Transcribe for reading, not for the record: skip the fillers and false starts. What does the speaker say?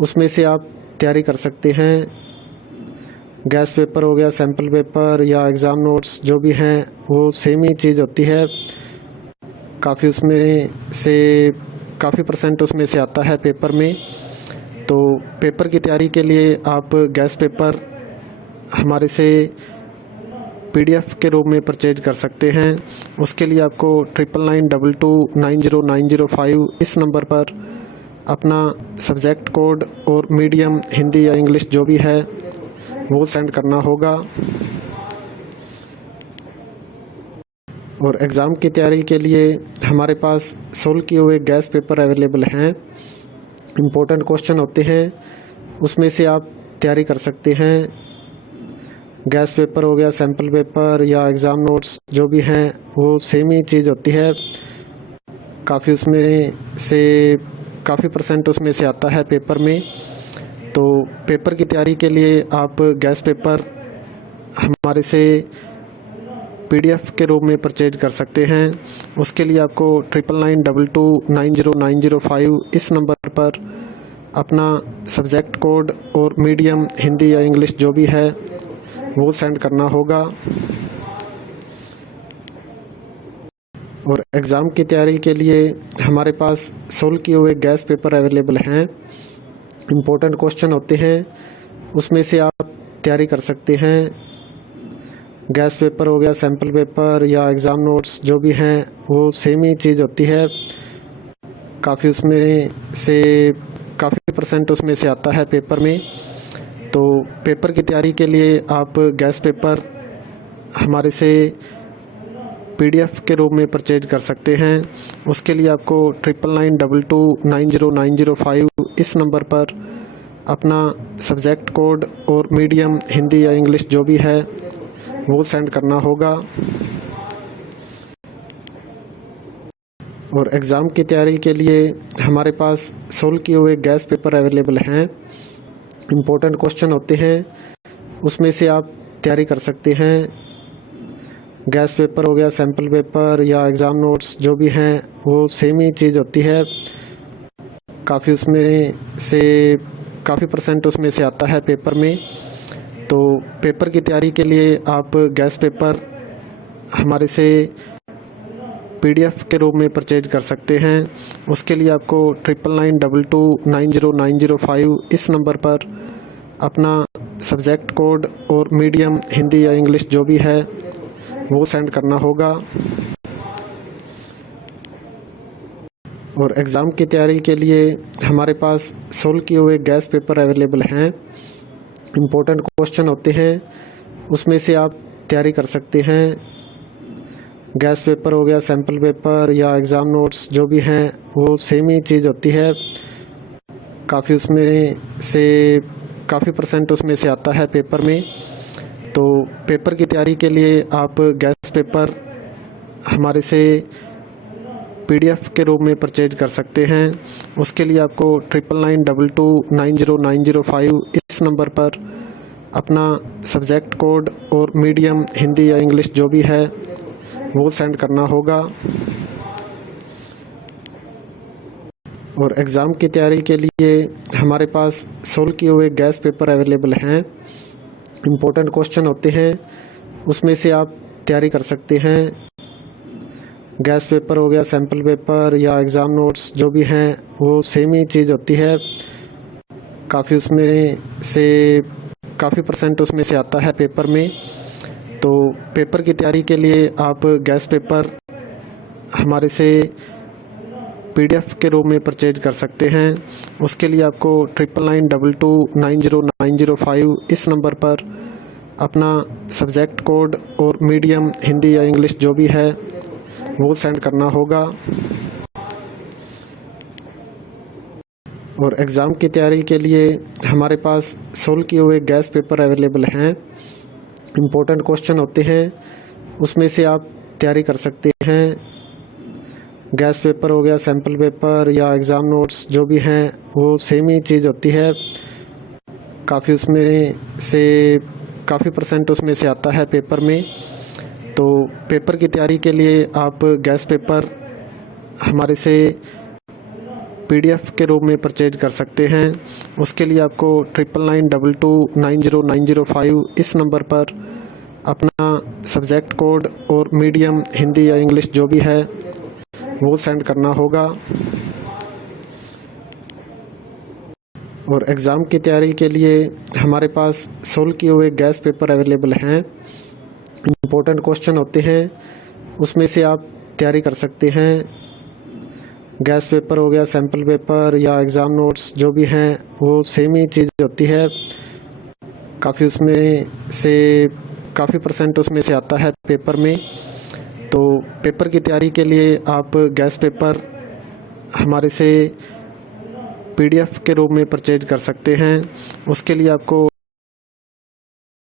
उसमें से आप तैयारी कर सकते हैं। गैस पेपर हो गया, सैम्पल पेपर या एग्ज़ाम नोट्स जो भी हैं वो सेम ही चीज़ होती है। काफ़ी उसमें से काफ़ी परसेंट उसमें से आता है पेपर में। तो पेपर की तैयारी के लिए आप गैस पेपर हमारे से PDF के रूप में परचेज कर सकते हैं। उसके लिए आपको 9992290905 इस नंबर पर अपना सब्जेक्ट कोड और मीडियम हिंदी या इंग्लिश जो भी है वो सेंड करना होगा। और एग्ज़ाम की तैयारी के लिए हमारे पास सोल्व किए हुए गैस पेपर अवेलेबल हैं। इम्पोर्टेंट क्वेश्चन होते हैं, उसमें से आप तैयारी कर सकते हैं। गैस पेपर हो गया, सैम्पल पेपर या एग्ज़ाम नोट्स जो भी हैं वो सेम ही चीज़ होती है। काफ़ी उसमें से काफ़ी परसेंट उसमें से आता है पेपर में। तो पेपर की तैयारी के लिए आप गैस पेपर हमारे से PDF के रूप में परचेज कर सकते हैं। उसके लिए आपको 9992290905 इस नंबर पर अपना सब्जेक्ट कोड और मीडियम हिंदी या इंग्लिश जो भी है वो सेंड करना होगा। और एग्ज़ाम की तैयारी के लिए हमारे पास सोल्व किए हुए गैस पेपर अवेलेबल हैं। इम्पोर्टेंट क्वेश्चन होते हैं, उसमें से आप तैयारी कर सकते हैं। गैस पेपर हो गया, सैम्पल पेपर या एग्ज़ाम नोट्स जो भी हैं वो सेम ही चीज़ होती है। काफ़ी उसमें से काफ़ी परसेंट उसमें से आता है पेपर में। तो पेपर की तैयारी के लिए आप गैस पेपर हमारे से PDF के रूप में परचेज कर सकते हैं। उसके लिए आपको 9992290905 इस नंबर पर अपना सब्जेक्ट कोड और मीडियम हिंदी या इंग्लिश जो भी है वो सेंड करना होगा। और एग्ज़ाम की तैयारी के लिए हमारे पास सोल्व किए हुए गैस पेपर अवेलेबल हैं। इम्पोर्टेंट क्वेश्चन होते हैं, उसमें से आप तैयारी कर सकते हैं। गैस पेपर हो गया, सैम्पल पेपर या एग्ज़ाम नोट्स जो भी हैं वो सेम ही चीज़ होती है। काफ़ी उसमें से काफ़ी परसेंट उसमें से आता है पेपर में। तो पेपर की तैयारी के लिए आप गैस पेपर हमारे से PDF के रूप में परचेज कर सकते हैं। उसके लिए आपको 9992290905 इस नंबर पर अपना सब्जेक्ट कोड और मीडियम हिंदी या इंग्लिश जो भी है वो सेंड करना होगा। और एग्ज़ाम की तैयारी के लिए हमारे पास सोल्व किए हुए गैस पेपर अवेलेबल हैं। इम्पोर्टेंट क्वेश्चन होते हैं, उसमें से आप तैयारी कर सकते हैं। गैस पेपर हो गया, सैम्पल पेपर या एग्ज़ाम नोट्स जो भी हैं वो सेम ही चीज़ होती है। काफ़ी उसमें से काफ़ी परसेंट उसमें से आता है पेपर में। तो पेपर की तैयारी के लिए आप गैस पेपर हमारे से PDF के रूप में परचेज कर सकते हैं। उसके लिए आपको 9992290905 इस नंबर पर अपना सब्जेक्ट कोड और मीडियम हिंदी या इंग्लिश जो भी है वो सेंड करना होगा। और एग्ज़ाम की तैयारी के लिए हमारे पास सोल्व किए हुए गैस पेपर अवेलेबल हैं। इम्पोर्टेंट क्वेश्चन होते हैं, उसमें से आप तैयारी कर सकते हैं। गैस पेपर हो गया, सैम्पल पेपर या एग्ज़ाम नोट्स जो भी हैं वो सेम ही चीज़ होती है। काफ़ी उसमें से काफ़ी परसेंट उसमें से आता है पेपर में। तो पेपर की तैयारी के लिए आप गैस पेपर हमारे से PDF के रूप में परचेज कर सकते हैं। उसके लिए आपको 9992290905 इस नंबर पर अपना सब्जेक्ट कोड और मीडियम हिंदी या इंग्लिश जो भी है वो सेंड करना होगा। और एग्ज़ाम की तैयारी के लिए हमारे पास सोल्व किए हुए गैस पेपर अवेलेबल हैं। इम्पोर्टेंट क्वेश्चन होते हैं, उसमें से आप तैयारी कर सकते हैं। गैस पेपर हो गया, सैम्पल पेपर या एग्ज़ाम नोट्स जो भी हैं वो सेम ही चीज़ होती है। काफ़ी उसमें से काफ़ी परसेंट उसमें से आता है पेपर में। तो पेपर की तैयारी के लिए आप गैस पेपर हमारे से PDF के रूप में परचेज कर सकते हैं। उसके लिए आपको 9992290905 इस नंबर पर अपना सब्जेक्ट कोड और मीडियम हिंदी या इंग्लिश जो भी है वो सेंड करना होगा। और एग्ज़ाम की तैयारी के लिए हमारे पास सोल्व किए हुए गैस पेपर अवेलेबल हैं। इम्पोर्टेंट क्वेश्चन होते हैं, उसमें से आप तैयारी कर सकते हैं। गैस पेपर हो गया, सैम्पल पेपर या एग्ज़ाम नोट्स जो भी हैं वो सेम ही चीज़ होती है। काफ़ी उसमें से काफ़ी % उसमें से आता है पेपर में। तो पेपर की तैयारी के लिए आप गैस पेपर हमारे से PDF के रूप में परचेज कर सकते हैं। उसके लिए आपको